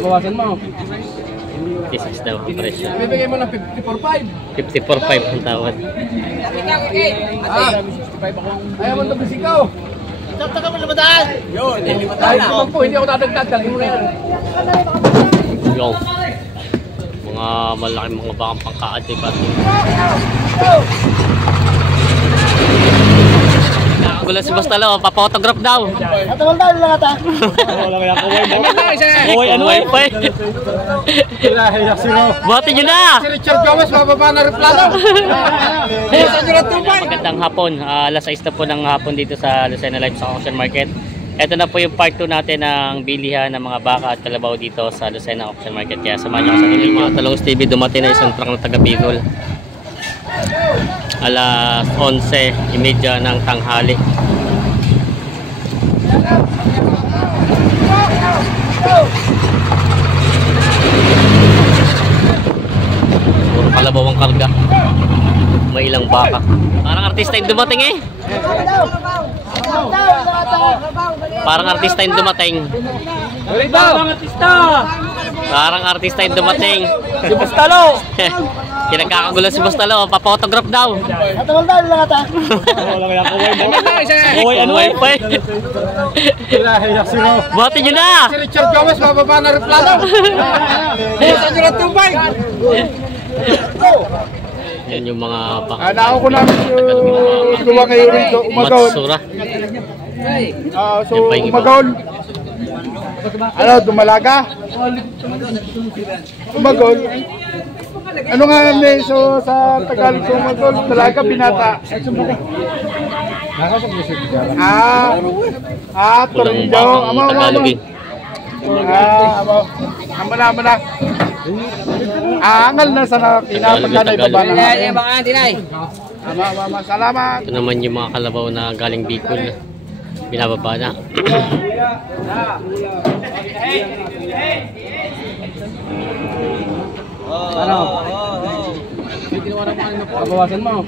Babawasan mo. 56 daw ang presyo. Bibigay mo ng 54.5. 54.5 ang tawad. Ayaw mo ito ikaw. Taka mo lumadaan. Yun, Kahit naman po, hindi ako dadagdag. Talagin mo na yan. Yung mga malaking mga bakang pangkaad eh, pati. Nakakagulat si Boss Talo, papotograph daw. Natawal tayo lang ata. Uy, ano eh pa eh. Buhatin nyo na! Si Richard Gomez, mababa na replano. Magandang hapon, alas 6 na po ng hapon dito sa Lucena Live sa Auction Market. Ito na po yung part 2 natin ng bilihan ng mga baka at kalabaw dito sa Lucena Auction Market. Kaya samahan nyo sa nilin mga Talongos TV, dumating na isang truck ng taga Bicol. Alas 11:30 ng tanghali. Puro kalabaw ang karga. May ilang baka. Parang artista yung dumating eh. Parang artista yung dumating. Parang artista yung dumating. Si Boss Talo. Kinagkakagulat si Boss Talo, papotograph daw. Natawal tayo lang ata. Uy, ano eh pa eh. Buhatin nyo na! Si Richard Gomez, mababa na replano. Yan yung mga baka. Nako ko namin gumawa kayo rito. Umagawon. Matsura. So, umagawon. Ano, dumalaga? Umagawon. Ano nga may so sa Tagalog so umagawon, dalaga, binata. Torindo. Kulang ang Tagalog eh. Amo na. Angal na sa pinapagana ibaba na. Salamat. Ito naman yung mga kalabaw na galing Bicol. Binababa na. Ano? Babawasan mo.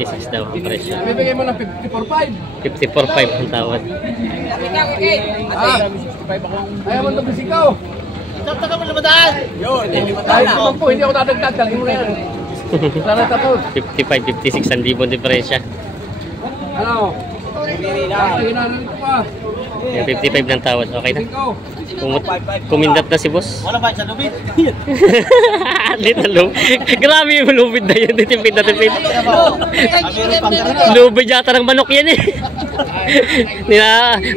56 daw ang presyo. Bibigay mo ng 54.5. 54.5 ang tawad. Ayaw mo ito ikaw. Taka mo lumadaan. Yun, Kahit naman po, hindi ako dadagdag. Talagin mo na yan. Sana tapos. 55, 56 ang libon diferensya. Ano? Hinahanap ko pa. Yung 55 ng tawad. Okay na. Ikaw. Kumindat na si boss. Wala ba sa lubid? Dito lubid. Grabe yung lubid na yun. Tipid na tipid. Lubid yata ng manok yan eh.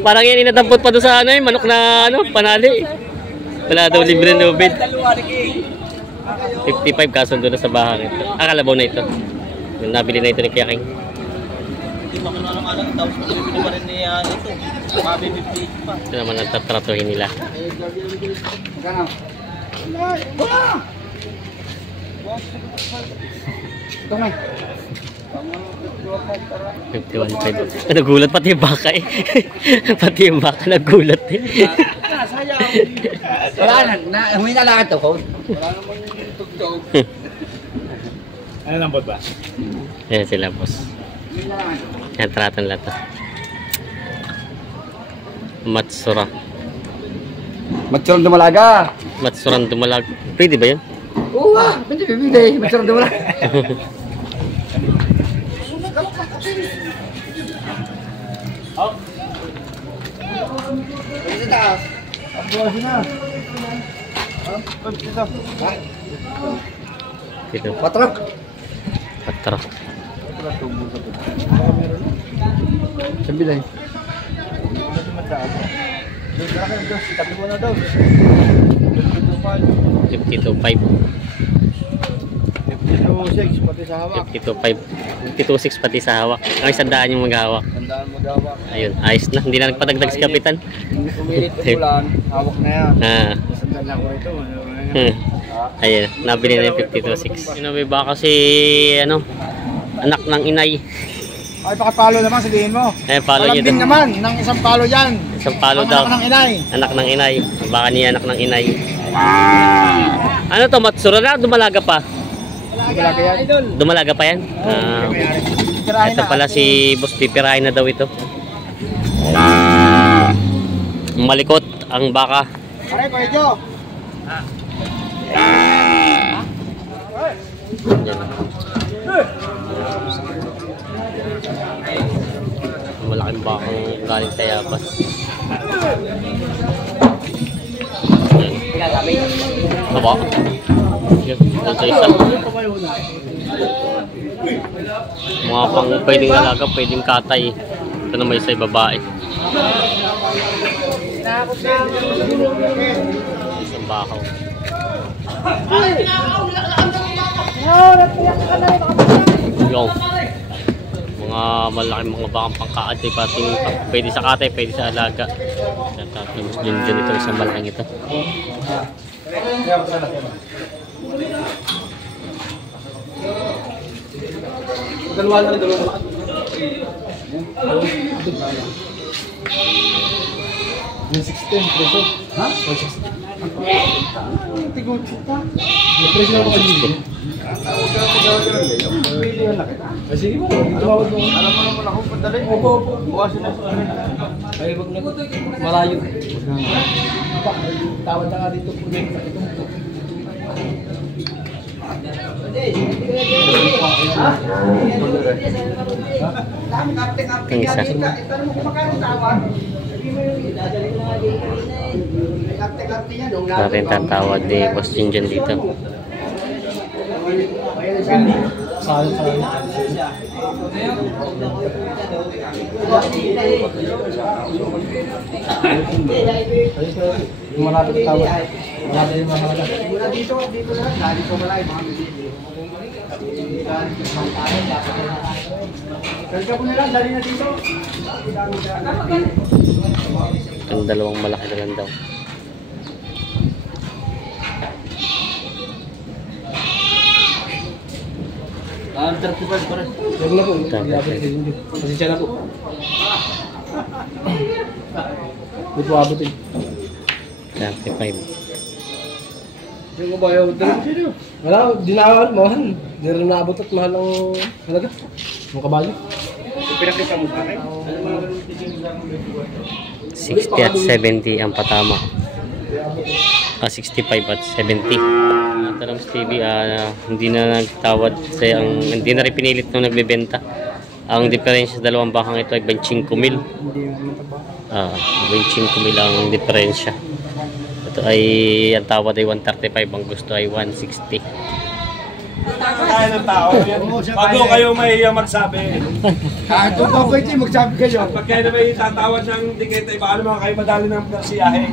Parang yan inadampot pa doon sa ano, manok na ano, panali. Wala daw libre ng lubid. 55 kasundo na sa bahay ito. Kalabaw na ito. Yung nabili na ito ni Kiyaking. Ito naman ang tatratuhin nila. 51.5. Nagulat pati yung baka eh. Pati yung baka nagulat eh. Wala na, huwi na lang ito ko. Ano lang ba? Yan sila boss. Yan tratan lang ito. Matsura. Matsurang dumalaga. Matsurang dumalag. Pwede ba yun? Oo, pwede. Matsurang dumalaga. Dito. Patro. Patro. Sabi lang. 52.5. 52.6 pati sa hawak. 52.5. 52.6 pati sa hawak. Ang isang daan yung maghahawak. Tandaan mo hawak. Ayun, ayos na. Hindi na nagpadagdag si Kapitan. Umilit ulan, hawak na yan. Sandala ko ito. Ayun, nabili na yung 52.6. Sinabi ba kasi ano, anak ng inay. Ay, baka palo naman, sabihin mo. Palo nyo din naman, ng isang palo dyan. Isang palo daw. Anak ng inay. Anak ng inay. Baka niya anak ng inay. Ano to, matsura na? Dumalaga pa? Dumalaga yan. Dumalaga pa yan? Ito pala si Boss Pipirahin na daw ito. Malikot ang baka. Pare, pwede. Yan. Malaking bakang galing sa Yapas. Aba. Yan. Sa isa. Mga pang pwedeng alaga, pwedeng katay. Ito na may isa babae. Isang bakaw. Yung mga malaking mga bakang pangkaatay, pating pwede sa katay, pwede sa alaga. Tapos yun ito, isang malaking ito. Dalawa na rin, dalawa. Yung 16 peso. Ha? 16. Tiguchi pa. Presyo ako kanina. Sige mo, tumawag mo. Alam mo naman ako, padali. Opo. Bukasin na sa akin. Ay, wag na. Malayo. Tawad na nga dito po. Ang isa. Natin tatawad ni Boss Jinjan dito. Malapit tawad. Malapit yung mahalaga. Dito na. Dali ko malay, mga bibili. Kalka po nila, dali na dito. Ang dalawang malaki na lang daw. Ang 35 pa rin. Huwag na po. Pasensya na po. Hindi po abutin. 35. Hindi ko ba yung abutin? Wala, di na mahal. Hindi rin naabot at mahal ang halaga. Ang kabayo. Pinakita mo sa akin? 60 at 70 ang patama. 65 at 70. Tanong Stevie, hindi na nagtawad hindi na rin pinilit nung nagbebenta. Ang diferensya sa dalawang bakang ito ay 25,000. 25,000 ang diferensya. Ito ay ang tawad ay 135, ang gusto ay 160. Kaya ng tao. Bago kayo mahiya magsabi. Kahit kung pa pwede, magsabi kayo. Pag kayo na may tatawad ng tikete, baka naman kayo madali ng siyahe.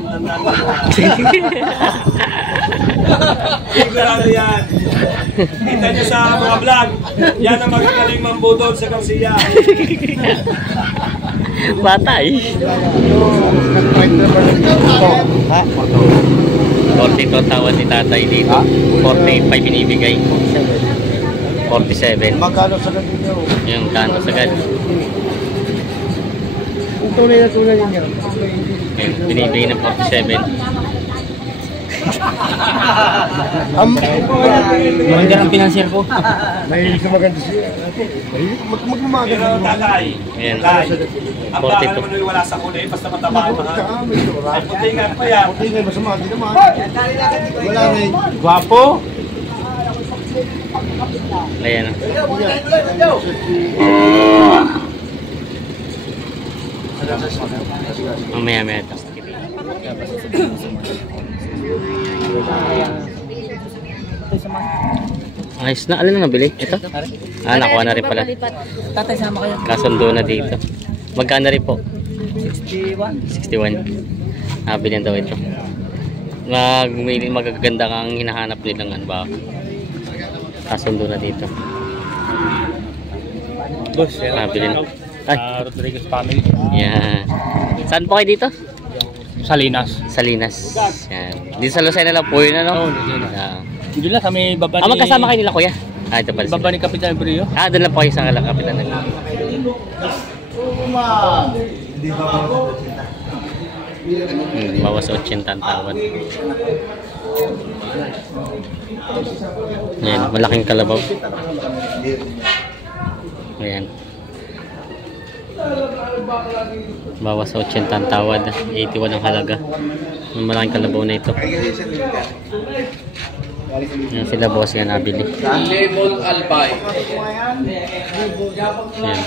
Sigurado yan. Kita nyo sa mga vlog. Yan ang magagaling mambudol sa Garcia. Batay. 42 tawad ni tatay dito. 45 binibigay. 47. Magkano sa gabi nyo? Yung kano sagad. Kung tunay yun yan. Binibigay ng 47. Maganda ang pinansyal ko. May isa maganda siya. Magmamagal. Pero tatay, Ayan. tatay, ang baka 42. naman ay wala sa kulay, basta matabahan mga. Ay putingan pa yan. Hindi nga masama, hindi naman. Wala rin. Gwapo. Ayan. Mamaya-maya ito. Ayos na. Alin na nabili? Ito? Nakuha na rin pala. Tatay, sama kayo. Kasundo na dito. Magkano rin po? 61. 61. Bilhin daw ito. Magaganda ang hinahanap nilang ba? Kasundo na dito. Boss, Bilhin. Ay. Rodriguez family. Yan. Saan po kayo dito? Salinas. Salinas. Yan. Dito sa Lucena lang po yun, ano? Oo, Lucena. Ah. Hindi lang kami baba ni... Magkasama kayo nila, kuya? Ito pala Baba sila. ni Kapitan Brio. Doon lang po kayo sa ngalang kapitan. Bawas 80 ang tawad. Yan, malaking kalabaw. Ayan. Bawas sa 80 ang tawad, 81 ang halaga. Malaking kalabaw na ito. Yan sila boss nga nabili. Label Albay. Yan.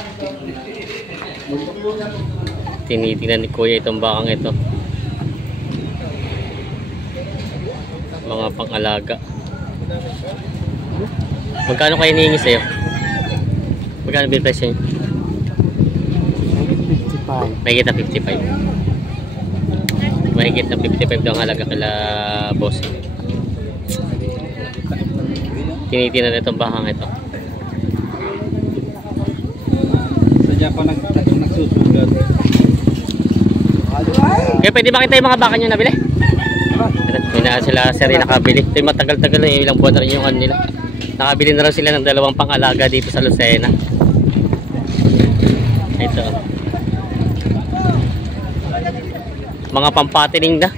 Tinitingnan ni Kuya itong bakang ito. Mga pang-alaga. Magkano kayo hinihingi sa'yo? Magkano bin presyo niyo? 55. Mahigit na 55. Mahigit na 55 daw ang halaga kala boss. Tinitingnan itong bakang ito. Sadya pa nagsusugat. Kaya pwede ba kita yung mga baka nyo nabili? May na sila sir yung nakabili. Ito yung matagal-tagal na yung ilang buwan na rin yung nila. Nakabili na raw sila ng 2 pang-alaga dito sa Lucena. Ito. Mga pampatining na.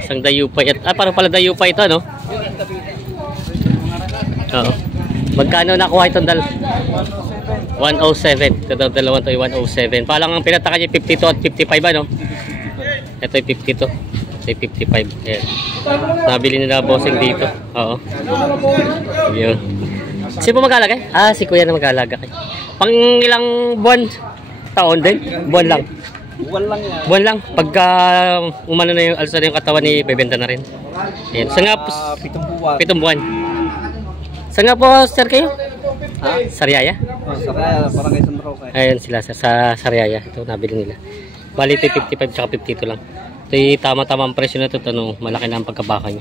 Isang dayupay. Parang pala dayupay ito, no? Oo. Magkano nakuha itong 107. Ito daw dalawang to ay 107. Palang ang pinataka niya 52 at 55, ano? Ito ay 52. Ito ay 55. Ayan. Nabili nila bossing dito. Oo. Yun. Sino po mag-alaga? Si Kuya na mag-alaga. Pang ilang buwan? Taon din? Buwan lang. Buwan lang yan. Buwan lang. Pagka umano na yung alsa na yung katawan ni bebenta na rin. Ayan. Saan nga po? 7 buwan. 7 buwan. Saan nga po sir kayo? Sariaya? Sariaya, parang isang roka. Ayan sila sir, sa Sariaya. Ito nabili nila. Bali ito 55 tsaka 52 lang. Ito yung tama-tama ang presyo na ito. Tanong, malaki na ang pagkabaka niya.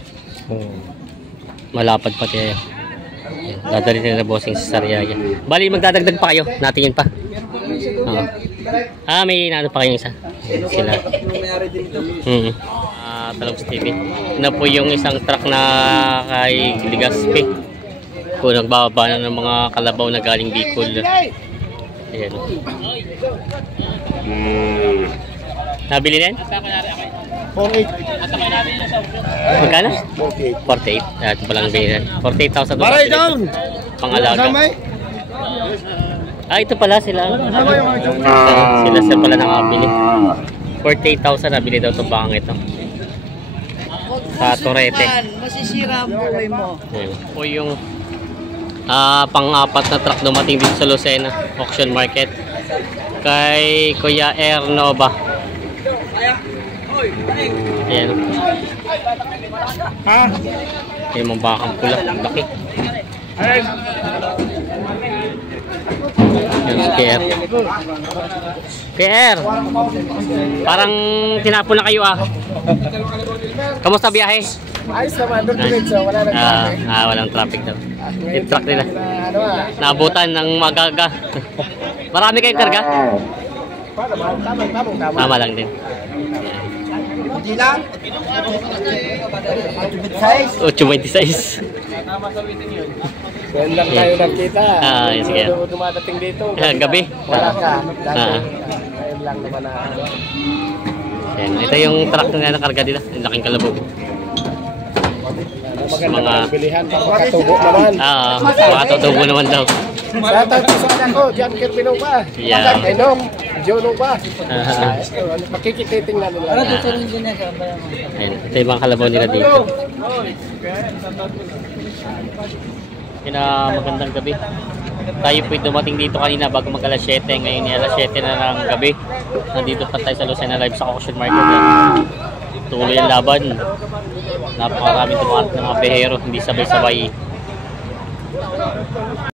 Malapad pati ayan. Dadali nila bossing sa Sariaya. Bali magdadagdag pa kayo. Natingin pa. May ano pa kayo isa. Ayan, sila. Talabs TV. Na po yung isang truck na kay Ligaspi. Kung nagbababa na ng mga kalabaw na galing Bicol. Ayan. Nabili na yan? 48. Magkano? 48. 48. Ito palang bilhin. 48,000 Baray down! Pangalaga. Samay? Ito pala sila. Sila pala nakabili. 48,000 nabili daw itong bakang ito. Sa Torete. Masisira ang buhay mo. Ayan. Po yung pang-apat na truck dumating dito sa Lucena Auction Market kay Kuya Ernova. Ayan. Yung mga bakang pula, laki. Yan si KR. KR, parang tinapon na kayo Kamusta biyahe? Ayos naman, doon diretso, wala nang traffic. Walang traffic daw. Yung truck nila. Naabutan ng magaga. Marami kayong karga? Tama lang din. Hindi lang? 8.26. Ngayon lang tayo nakita. Yes, sige. Dumadating dito. Gabi? Wala ka. Ngayon lang naman na. Ito yung truck na nakarga nila. Yung laking kalabog. Maganda bilihan para makatubo naman. Makatubo naman daw. Sa tagpusan ako, John Kirpino pa. Yeah. Enong, Jono pa. Makikititing na nila. Ayan, ito yung mga kalabaw nila dito. Magandang gabi. Tayo po'y dumating dito kanina bago mag alas 7. Ngayon ay alas 7 na ng gabi. Nandito pa tayo sa Lucena Live sa Auction Market. Tuloy ang laban. Napakaraming tumakas ng mga behero. Hindi sabay-sabay.